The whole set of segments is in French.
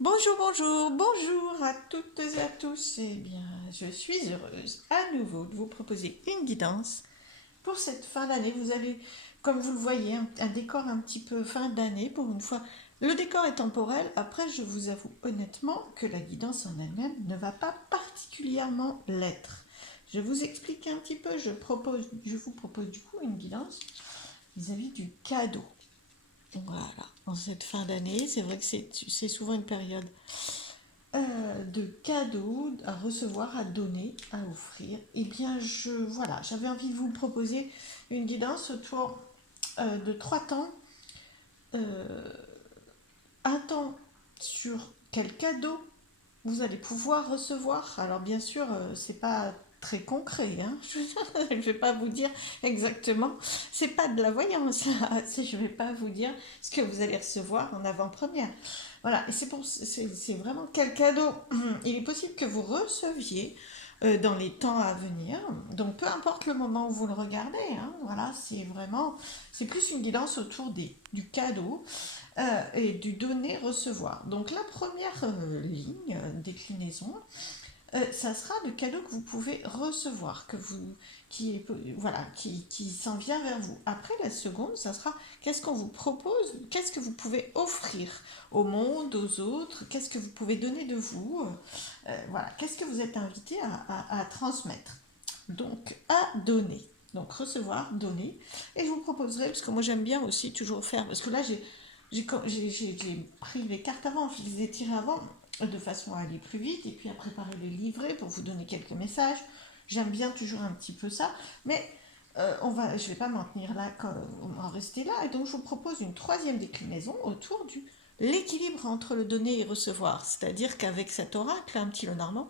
Bonjour, bonjour, bonjour à toutes et à tous. Eh bien, je suis heureuse à nouveau de vous proposer une guidance pour cette fin d'année. Vous avez, comme vous le voyez, un décor un petit peu fin d'année pour une fois. Le décor est temporel. Après, je vous avoue honnêtement que la guidance en elle-même ne va pas particulièrement l'être. Je vous explique un petit peu. Je vous propose du coup une guidance vis-à-vis du cadeau. Voilà, en cette fin d'année, c'est vrai que c'est souvent une période de cadeaux à recevoir, à donner, à offrir. Eh bien, voilà, j'avais envie de vous proposer une guidance autour de trois temps. Euh, un temps sur quel cadeau vous allez pouvoir recevoir. Alors bien sûr, c'est pas très concret, hein. Je ne vais pas vous dire exactement. C'est pas de la voyance. Je ne vais pas vous dire ce que vous allez recevoir en avant-première. Voilà, et c'est vraiment quel cadeau il est possible que vous receviez dans les temps à venir. Donc peu importe le moment où vous le regardez, hein, voilà, c'est plus une guidance autour du cadeau et du donner-recevoir. Donc la première ligne, déclinaison, ça sera le cadeau que vous pouvez recevoir, qui est, voilà, qui s'en vient vers vous. Après la seconde, ça sera qu'est-ce qu'on vous propose, qu'est-ce que vous pouvez offrir au monde, aux autres, qu'est-ce que vous pouvez donner de vous, voilà, qu'est-ce que vous êtes invité à transmettre. Donc à donner. Donc recevoir, donner. Et je vous proposerai, parce que moi j'aime bien aussi toujours faire, parce que là j'ai pris les cartes avant, je les ai tirées avant, de façon à aller plus vite, et puis à préparer les livrets pour vous donner quelques messages. J'aime bien toujours un petit peu ça, mais je ne vais pas m'en tenir là, en rester là, et donc je vous propose une troisième déclinaison autour du l'équilibre entre le donner et recevoir, c'est-à-dire qu'avec cet oracle, un petit Lenormand,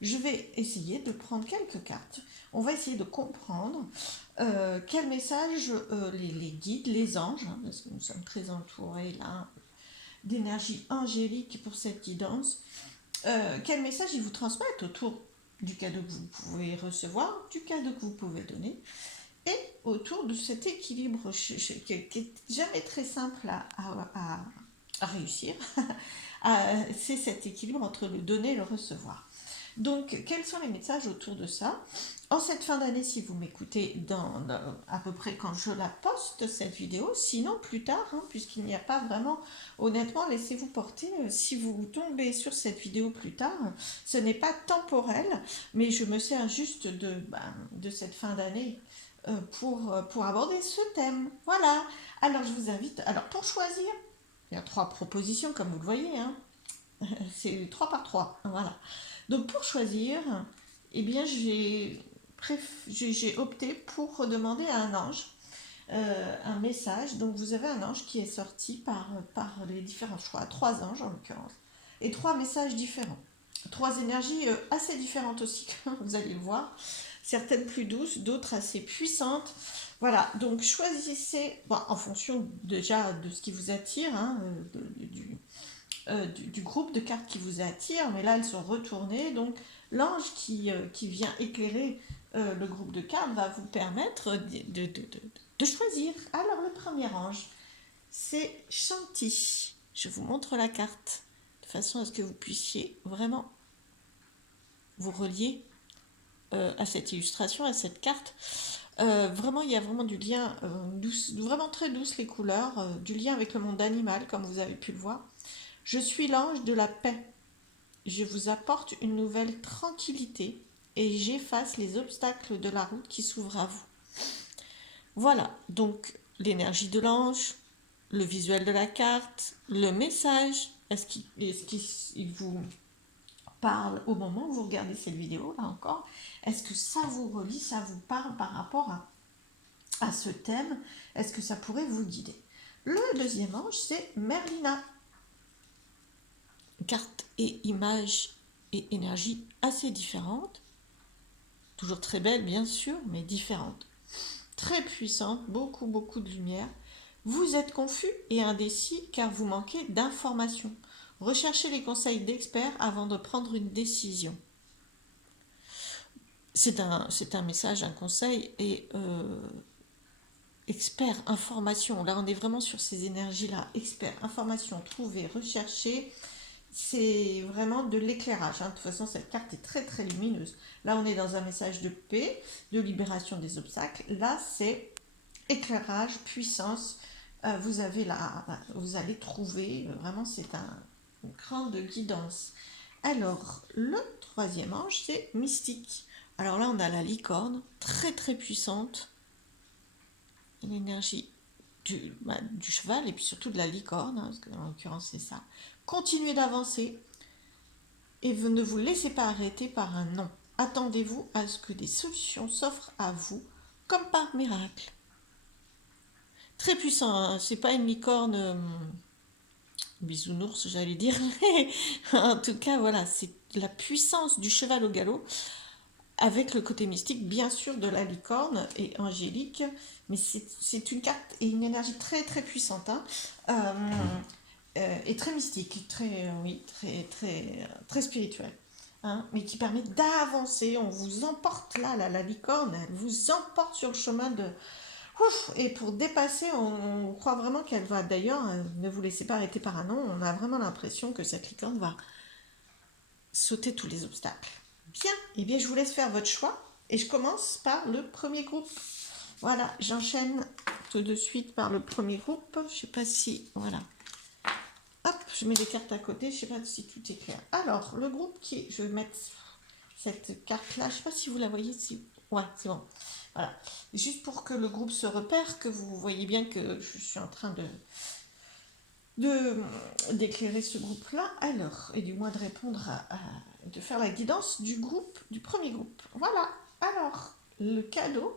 je vais essayer de prendre quelques cartes. On va essayer de comprendre quel message les guides, les anges, hein, parce que nous sommes très entourés là d'énergie angélique pour cette guidance, quel message ils vous transmettent autour du cadeau que vous pouvez recevoir, du cadeau que vous pouvez donner, et autour de cet équilibre qui est jamais très simple à réussir. C'est cet équilibre entre le donner et le recevoir. Donc, quels sont les messages autour de ça? En cette fin d'année, si vous m'écoutez à peu près quand je la poste, cette vidéo, sinon plus tard, hein, puisqu'il n'y a pas vraiment, honnêtement, laissez-vous porter. Si vous tombez sur cette vidéo plus tard, ce n'est pas temporel, mais je me sers juste de cette fin d'année pour aborder ce thème. Voilà. Alors, je vous invite, alors pour choisir, il y a trois propositions, comme vous le voyez, hein. C'est 3 par 3. Voilà. Donc pour choisir, eh bien j'ai opté pour demander à un ange un message. Donc vous avez un ange qui est sorti par les différents choix, trois anges en l'occurrence, et trois messages différents. Trois énergies assez différentes aussi, comme vous allez le voir. Certaines plus douces, d'autres assez puissantes. Voilà, donc choisissez en fonction déjà de ce qui vous attire, hein, du groupe de cartes qui vous attire, mais là elles sont retournées, donc l'ange qui vient éclairer le groupe de cartes va vous permettre de choisir. Alors le premier ange, c'est Shanti. Je vous montre la carte de façon à ce que vous puissiez vraiment vous relier à cette illustration, à cette carte. Vraiment, il y a vraiment du lien, vraiment très douce les couleurs, du lien avec le monde animal, comme vous avez pu le voir. Je suis l'ange de la paix. Je vous apporte une nouvelle tranquillité et j'efface les obstacles de la route qui s'ouvrent à vous. Voilà, donc l'énergie de l'ange, le visuel de la carte, le message. Est-ce qu'il vous parle au moment où vous regardez cette vidéo, là encore? Est-ce que ça vous relie, ça vous parle par rapport à ce thème? Est-ce que ça pourrait vous guider? Le deuxième ange, c'est Merlina. Carte et image et énergie assez différentes. Toujours très belle, bien sûr, mais différente. Très puissante, beaucoup, beaucoup de lumière. Vous êtes confus et indécis car vous manquez d'informations. Recherchez les conseils d'experts avant de prendre une décision. C'est un message, un conseil, et expert information. Là, on est vraiment sur ces énergies-là. Expert information, trouver, rechercher. C'est vraiment de l'éclairage. De toute façon, cette carte est très très lumineuse. Là, on est dans un message de paix, de libération des obstacles. Là, c'est éclairage, puissance. Vous avez là, vous allez trouver. Vraiment, c'est une grande guidance. Alors, le troisième ange, c'est mystique. Alors là, on a la licorne, très très puissante. L'énergie du cheval et puis surtout de la licorne, parce que en l'occurrence, c'est ça. Continuez d'avancer et vous ne vous laissez pas arrêter par un non. Attendez-vous à ce que des solutions s'offrent à vous, comme par miracle. Très puissant, hein. C'est pas une licorne bisounours, j'allais dire. En tout cas, voilà, c'est la puissance du cheval au galop, avec le côté mystique, bien sûr, de la licorne et angélique, mais c'est une carte et une énergie très très puissante. Et très mystique, très, oui, très, très, très spirituel, mais qui permet d'avancer. On vous emporte là, la licorne, elle vous emporte sur le chemin de... Ouf, et pour dépasser, on croit vraiment qu'elle va, d'ailleurs, ne vous laissez pas arrêter par un non, on a vraiment l'impression que cette licorne va sauter tous les obstacles. Bien, et bien je vous laisse faire votre choix, et je commence par le premier groupe. Voilà, j'enchaîne tout de suite par le premier groupe. Je sais pas si... Voilà. Hop, je mets les cartes à côté, je sais pas si tout est clair. Alors, le groupe qui... Je vais mettre cette carte-là, je sais pas si vous la voyez. Si... Ouais, c'est bon. Voilà. Juste pour que le groupe se repère, que vous voyez bien que je suis en train d'éclairer ce groupe-là. Alors, et du moins de répondre de faire la guidance du groupe, du premier groupe. Voilà. Alors, le cadeau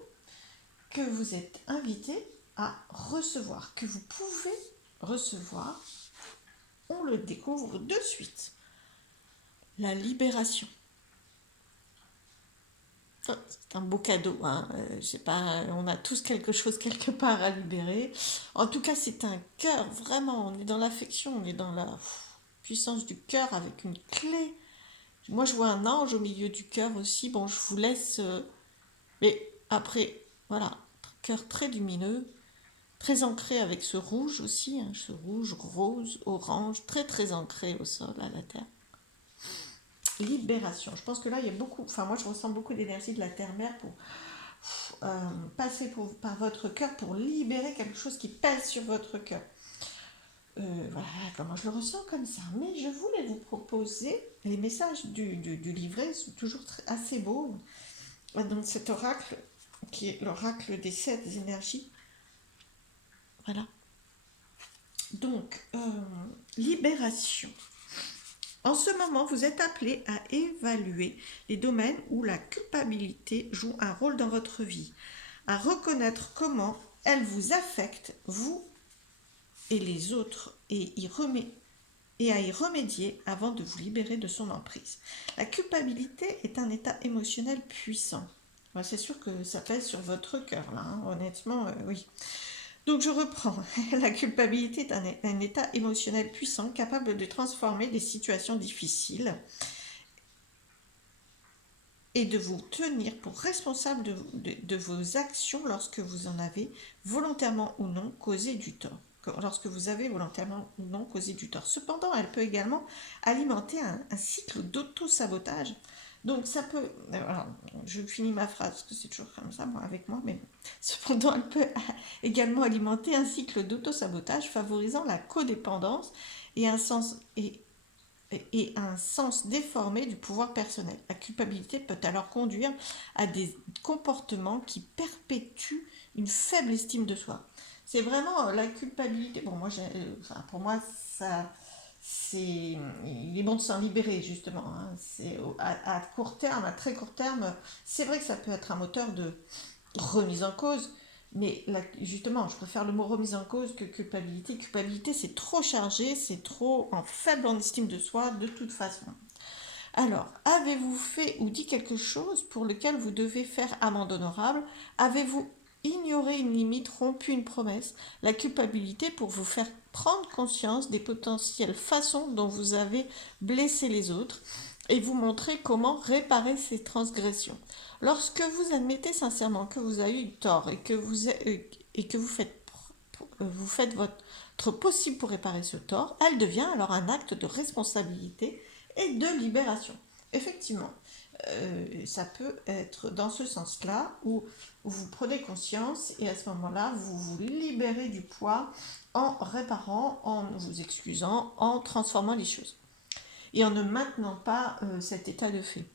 que vous êtes invité à recevoir, que vous pouvez recevoir, on le découvre de suite. La libération. Oh, c'est un beau cadeau, hein. Je sais pas, on a tous quelque chose quelque part à libérer. En tout cas, c'est un cœur, vraiment, on est dans l'affection, on est dans la puissance du cœur avec une clé. Moi, je vois un ange au milieu du cœur aussi. Bon, je vous laisse... mais après, voilà, cœur très lumineux, très ancré avec ce rouge aussi, ce rouge, rose, orange, très très ancré au sol, à la terre. Libération. Je pense que là, il y a beaucoup, enfin moi je ressens beaucoup d'énergie de la terre-mère pour passer par votre cœur pour libérer quelque chose qui pèse sur votre cœur. Voilà comment je le ressens comme ça. Mais je voulais vous proposer les messages du livret, sont toujours assez beaux. Donc cet oracle, qui est l'oracle des 7 énergies. Voilà. Donc, libération. En ce moment, vous êtes appelé à évaluer les domaines où la culpabilité joue un rôle dans votre vie, à reconnaître comment elle vous affecte, vous et les autres, et à y remédier avant de vous libérer de son emprise. La culpabilité est un état émotionnel puissant. C'est sûr que ça pèse sur votre cœur, là, honnêtement, oui. Donc je reprends. La culpabilité est un état émotionnel puissant capable de transformer des situations difficiles et de vous tenir pour responsable de vos actions lorsque vous en avez volontairement ou non causé du tort. Lorsque vous avez volontairement ou non causé du tort. Cependant, elle peut également alimenter un cycle d'auto-sabotage. Donc ça peut... Alors, je finis ma phrase parce que c'est toujours comme ça avec moi, mais cependant elle peut également alimenter un cycle d'auto-sabotage favorisant la codépendance et un sens déformé du pouvoir personnel. La culpabilité peut alors conduire à des comportements qui perpétuent une faible estime de soi. C'est vraiment la culpabilité. Bon, moi, pour moi, ça... il est bon de s'en libérer justement, c'est à court terme, à très court terme, c'est vrai que ça peut être un moteur de remise en cause, mais justement je préfère le mot remise en cause que culpabilité. Culpabilité, c'est trop chargé, c'est trop faible en estime de soi de toute façon. Alors, avez-vous fait ou dit quelque chose pour lequel vous devez faire amende honorable? Avez-vous ignoré une limite, rompu une promesse? La culpabilité pour vous faire prendre conscience des potentielles façons dont vous avez blessé les autres et vous montrer comment réparer ces transgressions. Lorsque vous admettez sincèrement que vous avez eu tort et que et que vous faites votre possible pour réparer ce tort, elle devient alors un acte de responsabilité et de libération. Effectivement, ça peut être dans ce sens-là où vous prenez conscience et à ce moment-là, vous vous libérez du poids en réparant, en vous excusant, en transformant les choses et en ne maintenant pas cet état de fait.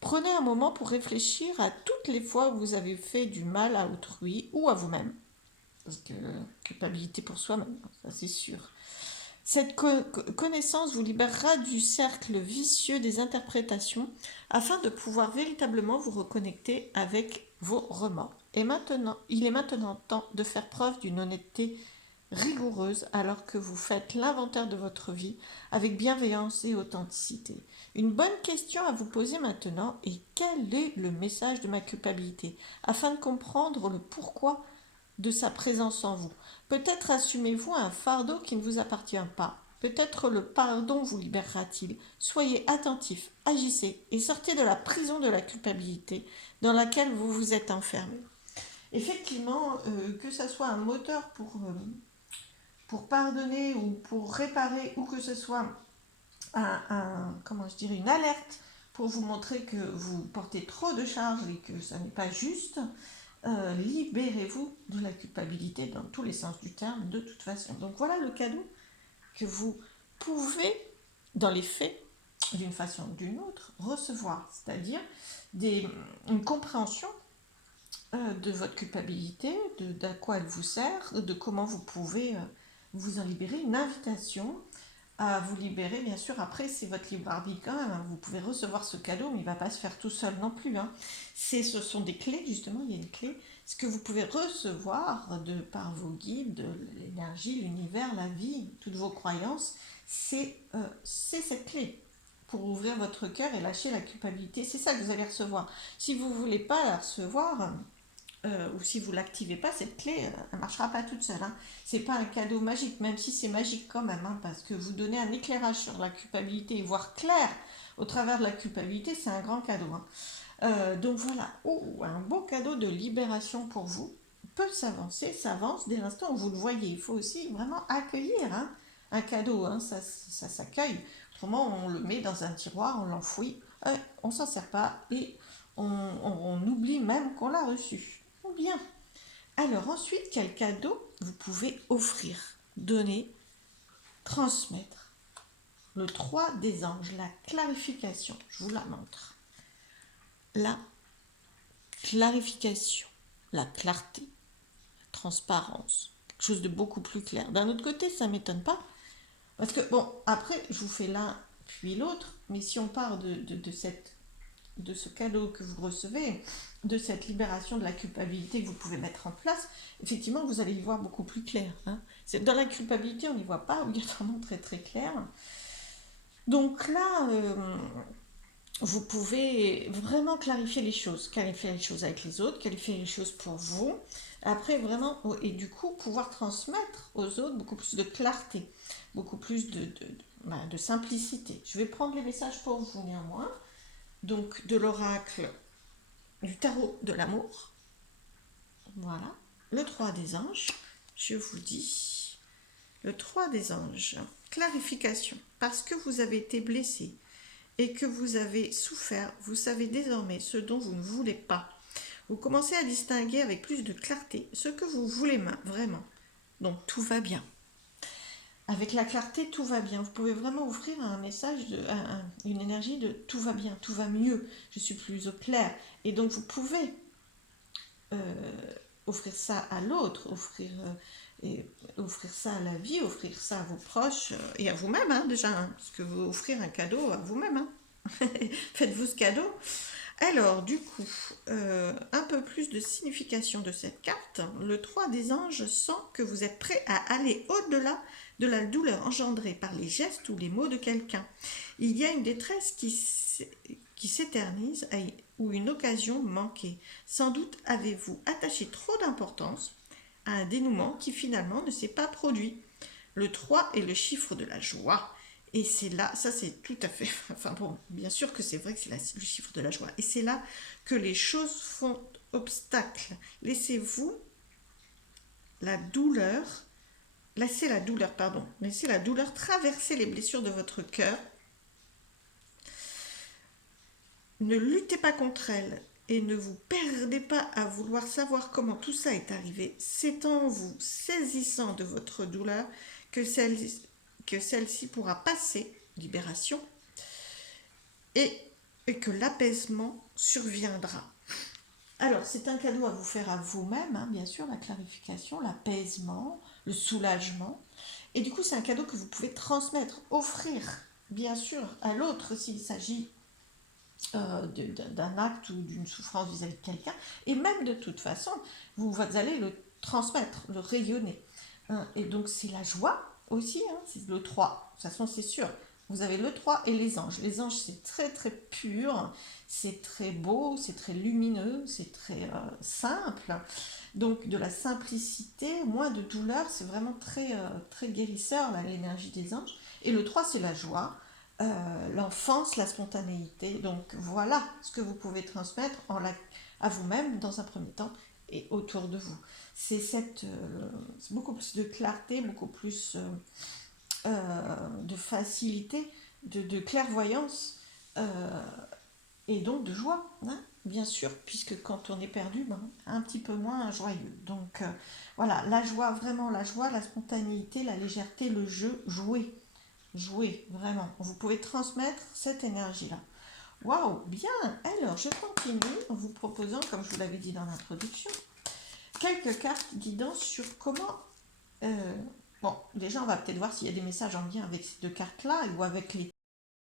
Prenez un moment pour réfléchir à toutes les fois où vous avez fait du mal à autrui ou à vous-même. Parce que culpabilité pour soi-même, ça c'est sûr. Cette connaissance vous libérera du cercle vicieux des interprétations afin de pouvoir véritablement vous reconnecter avec vos remords. Et maintenant, il est maintenant temps de faire preuve d'une honnêteté rigoureuse alors que vous faites l'inventaire de votre vie avec bienveillance et authenticité. Une bonne question à vous poser maintenant est quel est le message de ma culpabilité afin de comprendre le pourquoi de sa présence en vous. Peut-être assumez-vous un fardeau qui ne vous appartient pas. Peut-être le pardon vous libérera-t-il. Soyez attentif, agissez et sortez de la prison de la culpabilité dans laquelle vous vous êtes enfermé. Effectivement, que ce soit un moteur pour pardonner ou pour réparer, ou que ce soit une alerte pour vous montrer que vous portez trop de charges et que ça n'est pas juste, libérez-vous de la culpabilité dans tous les sens du terme de toute façon. Donc voilà le cadeau que vous pouvez, dans les faits, d'une façon ou d'une autre, recevoir, c'est-à-dire une compréhension de votre culpabilité, d'à quoi elle vous sert, de comment vous pouvez vous en libérer, une invitation à vous libérer. Bien sûr, après, c'est votre libre arbitre quand même, hein. Vous pouvez recevoir ce cadeau, mais il ne va pas se faire tout seul non plus, hein. Ce sont des clés, justement, il y a une clé. Ce que vous pouvez recevoir par vos guides, l'énergie, l'univers, la vie, toutes vos croyances, c'est cette clé pour ouvrir votre cœur et lâcher la culpabilité. C'est ça que vous allez recevoir. Si vous ne voulez pas la recevoir, ou si vous ne l'activez pas, cette clé, elle ne marchera pas toute seule, hein. Ce n'est pas un cadeau magique, même si c'est magique quand même, hein, parce que vous donnez un éclairage sur la culpabilité et voir clair au travers de la culpabilité, c'est un grand cadeau, hein. Donc voilà, un beau cadeau de libération pour vous peut s'avance dès l'instant où vous le voyez. Il faut aussi vraiment accueillir, hein, un cadeau, hein, ça s'accueille. Autrement, on le met dans un tiroir, on l'enfouit, on ne s'en sert pas et on oublie même qu'on l'a reçu. Bien. Alors ensuite, quel cadeau vous pouvez offrir, donner, transmettre? Le 3 des anges, la clarification. Je vous la montre. La clarification, la clarté, la transparence, quelque chose de beaucoup plus clair. D'un autre côté, ça ne m'étonne pas, parce que, bon, après, je vous fais l'un puis l'autre, mais si on part de ce cadeau que vous recevez, de cette libération de la culpabilité que vous pouvez mettre en place, effectivement, vous allez y voir beaucoup plus clair, hein. Dans la culpabilité, on n'y voit pas obligatoirement très très clair. Donc là, vous pouvez vraiment clarifier les choses avec les autres, clarifier les choses pour vous. Après, vraiment, et du coup, pouvoir transmettre aux autres beaucoup plus de clarté, beaucoup plus de simplicité. Je vais prendre les messages pour vous néanmoins. Donc, de l'oracle du tarot de l'amour. Voilà. Le 3 des anges, je vous dis. Le 3 des anges, clarification. Parce que vous avez été blessé et que vous avez souffert, vous savez désormais ce dont vous ne voulez pas. Vous commencez à distinguer avec plus de clarté ce que vous voulez vraiment. Donc, tout va bien. Avec la clarté, tout va bien. Vous pouvez vraiment offrir un message, une énergie de tout va bien, tout va mieux, je suis plus au clair. Et donc, vous pouvez offrir ça à l'autre, offrir ça à la vie, offrir ça à vos proches et à vous-même, hein, déjà, hein, parce que vous offrir un cadeau à vous-même, hein. Faites-vous ce cadeau. Alors, du coup, un peu plus de signification de cette carte. Le 3 des anges sent que vous êtes prêt à aller au-delà de la douleur engendrée par les gestes ou les mots de quelqu'un. Il y a une détresse qui s'éternise ou une occasion manquée. Sans doute avez-vous attaché trop d'importance à un dénouement qui finalement ne s'est pas produit. Le 3 est le chiffre de la joie. Et c'est là, ça c'est tout à fait, enfin bon, bien sûr que c'est vrai que c'est le chiffre de la joie. Et c'est là que les choses font obstacle. Laissez-vous la douleur, laissez la douleur, pardon, laissez la douleur traverser les blessures de votre cœur. Ne luttez pas contre elle et ne vous perdez pas à vouloir savoir comment tout ça est arrivé. C'est en vous saisissant de votre douleur que celle-ci pourra passer, libération, et que l'apaisement surviendra. Alors, c'est un cadeau à vous faire à vous-même, hein, bien sûr, la clarification, l'apaisement, le soulagement. Et du coup, c'est un cadeau que vous pouvez transmettre, offrir, bien sûr, à l'autre s'il s'agit d'un acte ou d'une souffrance vis-à-vis de quelqu'un. Et même de toute façon, vous allez le transmettre, le rayonner. Hein. Et donc, c'est la joie aussi, hein, c'est le 3. De toute façon, c'est sûr. Vous avez le 3 et les anges. Les anges, c'est très très pur, c'est très beau, c'est très lumineux, c'est très simple. Donc de la simplicité, moins de douleur, c'est vraiment très, très guérisseur, là, l'énergie des anges. Et le 3, c'est la joie, l'enfance, la spontanéité. Donc voilà ce que vous pouvez transmettre à vous-même dans un premier temps et autour de vous. C'est beaucoup plus de clarté, beaucoup plus de facilité, de clairvoyance et donc de joie, hein, bien sûr, puisque quand on est perdu, ben, un petit peu moins joyeux. Donc voilà, la joie, vraiment la joie, la spontanéité, la légèreté, le jeu, jouer, vraiment. Vous pouvez transmettre cette énergie-là. Waouh, bien. Alors, je continue en vous proposant, comme je vous l'avais dit dans l'introduction, quelques cartes guidance sur comment... bon, déjà, on va peut-être voir s'il y a des messages en lien avec ces deux cartes-là ou avec les